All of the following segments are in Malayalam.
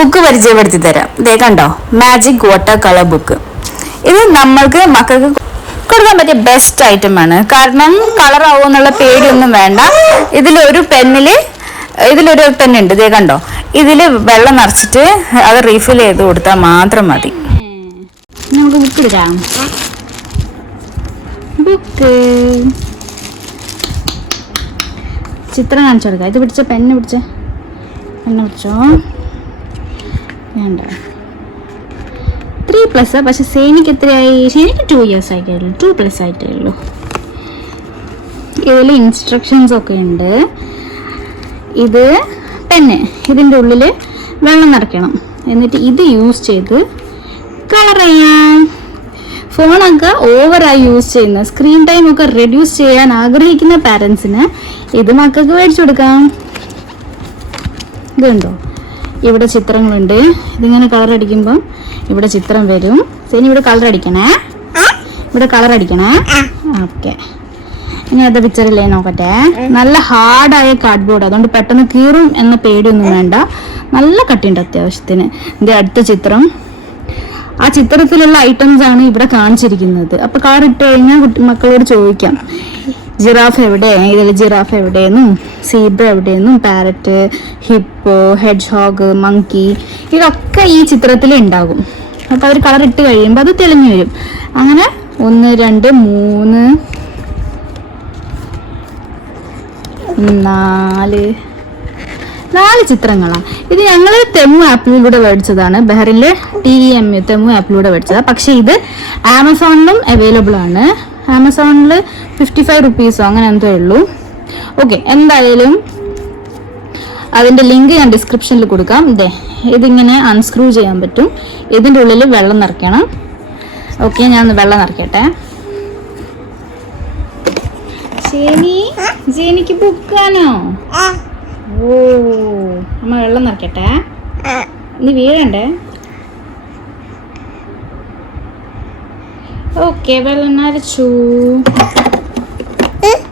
ബുക്ക് പരിചയപ്പെടുത്തി തരാം. ഇതേ കണ്ടോ, മാജിക് വാട്ടർ കളർ ബുക്ക്. ഇത് നമ്മൾക്ക് മക്കൾക്ക് കൊടുക്കാൻ പറ്റിയ ബെസ്റ്റ് ഐറ്റം ആണ്. കാരണം കളർ ആവും എന്നുള്ള പേടിയൊന്നും വേണ്ട. ഇതിലൊരു പെന്നുണ്ട്, ഇതേ കണ്ടോ, ഇതില് വെള്ളം നിറച്ചിട്ട് അത് റീഫിൽ ചെയ്ത് കൊടുത്താൽ മാത്രം മതി. നമുക്ക് ബുക്ക് എടുക്കാം. ബുക്ക് ചിത്രം കാണിച്ചു കൊടുക്കാം. ഇത് പിടിച്ച പെണ്ണ് പിടിച്ചോ. വേണ്ട 3+ പക്ഷെ സേനിക്ക് എത്രയായി? സേനിക്ക് 2 years ആയിട്ടേ 2+ ആയിട്ടേ ഉള്ളൂ. ഇതിൽ ഇൻസ്ട്രക്ഷൻസ് ഒക്കെ ഉണ്ട്. ഇത് പെന്ന്, ഇതിൻ്റെ ഉള്ളിൽ വെള്ളം നിറയ്ക്കണം. എന്നിട്ട് ഇത് യൂസ് ചെയ്ത് കളർ ചെയ്യാം. ഫോണൊക്കെ ഓവറായി യൂസ് ചെയ്യുന്ന, സ്ക്രീൻ ടൈം ഒക്കെ റെഡ്യൂസ് ചെയ്യാൻ ആഗ്രഹിക്കുന്ന പാരൻസിന് ഇത് മക്കൾക്ക് മേടിച്ചു കൊടുക്കാം. ഇതുണ്ടോ, ഇവിടെ ചിത്രങ്ങളുണ്ട്. ഇതിങ്ങനെ കളർ അടിക്കുമ്പം ഇവിടെ ചിത്രം വരും. ഇനി ഇവിടെ കളർ അടിക്കണേ. ഓക്കെ, ഇനി അത് പിക്ചറിലേ നോക്കട്ടെ. നല്ല ഹാർഡായ കാർഡ്ബോർഡ്, അതുകൊണ്ട് പെട്ടെന്ന് കീറും എന്ന പേടിയൊന്നും വേണ്ട. നല്ല കട്ടിയുണ്ട് അത്യാവശ്യത്തിന്. ഇത് അടുത്ത ചിത്രം. ആ ചിത്രത്തിലുള്ള ഐറ്റംസ് ആണ് ഇവിടെ കാണിച്ചിരിക്കുന്നത്. അപ്പൊ കളർ ഇട്ട് കഴിഞ്ഞാൽ മക്കളോട് ചോദിക്കാം, ജിറാഫ് എവിടെ, ഇതിൽ ജിറാഫ് എവിടെയെന്നും സീബ്ര എവിടെയെന്നും parrot, hippo, hedgehog, monkey, ഇതൊക്കെ ഈ ചിത്രത്തിൽ ഉണ്ടാകും. അപ്പൊ അവർ കളർ ഇട്ട് കഴിയുമ്പോൾ അത് തെളിഞ്ഞു വരും. അങ്ങനെ 1 2 3 4 ചിത്രങ്ങളാണ്. ഇത് ഞങ്ങൾ തെമ്മു ആപ്പിലൂടെ മേടിച്ചതാണ്. ബഹറിലെ TEMU തെമ്മു ആപ്പിലൂടെ മേടിച്ചതാണ്. പക്ഷെ ഇത് ആമസോണിലും അവൈലബിൾ ആണ്. ആമസോണിൽ 55 rupees അങ്ങനെ എന്തോ ഉള്ളൂ. ഓക്കെ, എന്തായാലും അതിൻ്റെ ലിങ്ക് ഞാൻ ഡിസ്ക്രിപ്ഷനിൽ കൊടുക്കാം. ഇതിങ്ങനെ അൺസ്ക്രൂ ചെയ്യാൻ പറ്റും. ഇതിൻ്റെ ഉള്ളിൽ വെള്ളം നിറയ്ക്കണം. ഓക്കെ, ഞാൻ ഒന്ന് വെള്ളം നിറയ്ക്കട്ടെ. ജേനിക്ക് ബുക്കാണോ? ഓ, അമ്മ വെള്ളം നിറയ്ക്കട്ടെ. നീ വീഴണ്ടേ? ഓക്കെ, വെള്ളം നരച്ചു.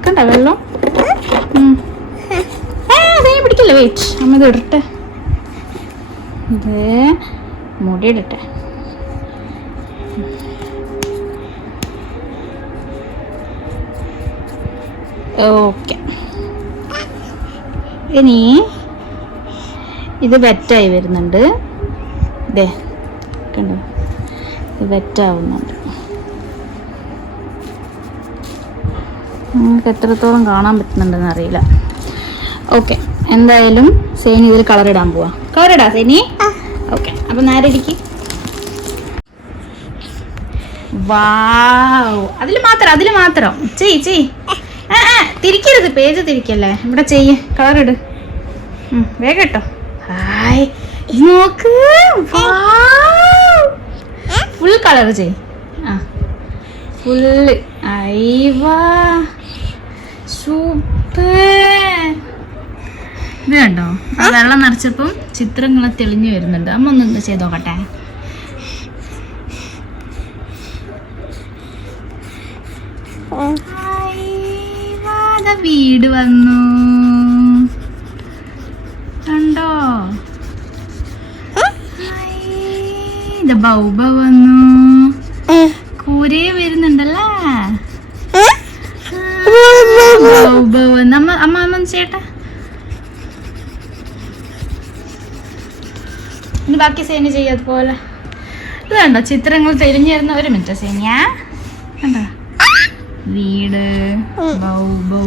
കണ്ട വെള്ളം? പിടിക്കല്ലേ, വെയിറ്റ്, അമ്മ ഇത് ഇടട്ടെ. ഇത് മുടി ഇടട്ടെ. ഓക്കെ, ഇനി ഇത് വെറ്റായി വരുന്നുണ്ട്. കണ്ടോ, ഇത് വെറ്റാവുന്നുണ്ട്. നിങ്ങൾക്ക് എത്രത്തോളം കാണാൻ പറ്റുന്നുണ്ടെന്ന് അറിയില്ല. ഓക്കെ, എന്തായാലും സേനി ഇതിൽ കളർ ഇടാൻ പോവാ. കളർ ഇടാ സേനി? ഓക്കെ, അപ്പൊ നേരെ ഇരിക്കും. വാവ്, അതിൽ മാത്രം ചെയ്. തിരിക്കരുത്, പേജ് തിരിക്കല്ലേ. ഇവിടെ ചെയ്യ്, കളർ ഇട്. വേഗം കേട്ടോ. ഹായ്, നോക്ക്, ഫുൾ കളർ ചെയ്. ഫുള്ള്. അയ്വാ, സൂപ്പർ. ഇത് കണ്ടോ, ആ വെള്ളം നിറച്ചപ്പം ചിത്രങ്ങൾ തെളിഞ്ഞു വരുന്നുണ്ട്. അമ്മ ഒന്ന് ചെയ്ത് നോക്കട്ടെ. വീട് വന്നു കണ്ടോ. ബൗബ വന്നു, കൂരേ വരുന്നുണ്ടല്ലേ. ബൗബ വന്നു. അമ്മ ചേട്ടാ, ഇനി ബാക്കി സേന ചെയ്യാതുപോലെ. ഇത് കണ്ടോ, ചിത്രങ്ങൾ തെളിഞ്ഞു വരുന്ന. ഒരു മിനിറ്റ് സേനിയ, കണ്ടോ, വീട്, ബൗബൗ,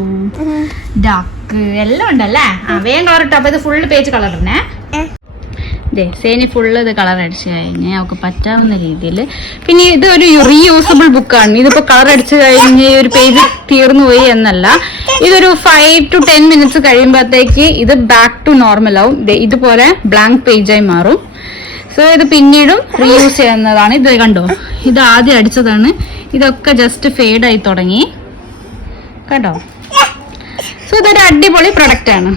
ഡക്ക് എല്ലാം ഉണ്ടല്ലേ. വേഗം കളർ ഇട്ടോ. അപ്പൊ ഇത് ഫുള്ള് പേജ് കളർ ഇടണേ. സേനി ഫുള്ള് ഇത് കളർ അടിച്ചു കഴിഞ്ഞ് അവൾക്ക് പറ്റാവുന്ന രീതിയിൽ. പിന്നെ ഇത് ഒരു റീയൂസബിൾ ബുക്കാണ്. ഇതിപ്പോ കളർ അടിച്ചു കഴിഞ്ഞ് ഒരു പേജ് തീർന്നു പോയി എന്നല്ല. ഇതൊരു 5 to 10 minutes കഴിയുമ്പോഴത്തേക്ക് ഇത് ബാക്ക് ടു നോർമൽ ആവും. ഇതുപോലെ ബ്ലാങ്ക് പേജായി മാറും. സോ ഇത് പിന്നീടും റീയൂസ് ചെയ്യുന്നതാണ്. ഇത് കണ്ടോ, ഇത് ആദ്യം അടിച്ചതാണ്. ഇതൊക്കെ ജസ്റ്റ് ഫെയ്ഡ് ആയി തുടങ്ങി കേട്ടോ. സോ ഇതൊരു അടിപൊളി പ്രൊഡക്റ്റ് ആണ്.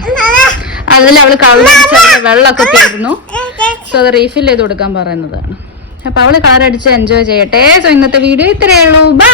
അതിൽ അവള് കളർ അടിച്ച വെള്ളമൊക്കെ തീർന്നു. സോ അത് റീഫിൽ ചെയ്ത് കൊടുക്കാൻ പറയുന്നതാണ്. അപ്പൊ അവള് കളർ അടിച്ച് എൻജോയ് ചെയ്യട്ടെ. സോ ഇന്നത്തെ വീഡിയോ ഇത്രയേ ഉള്ളൂ. ബൈ.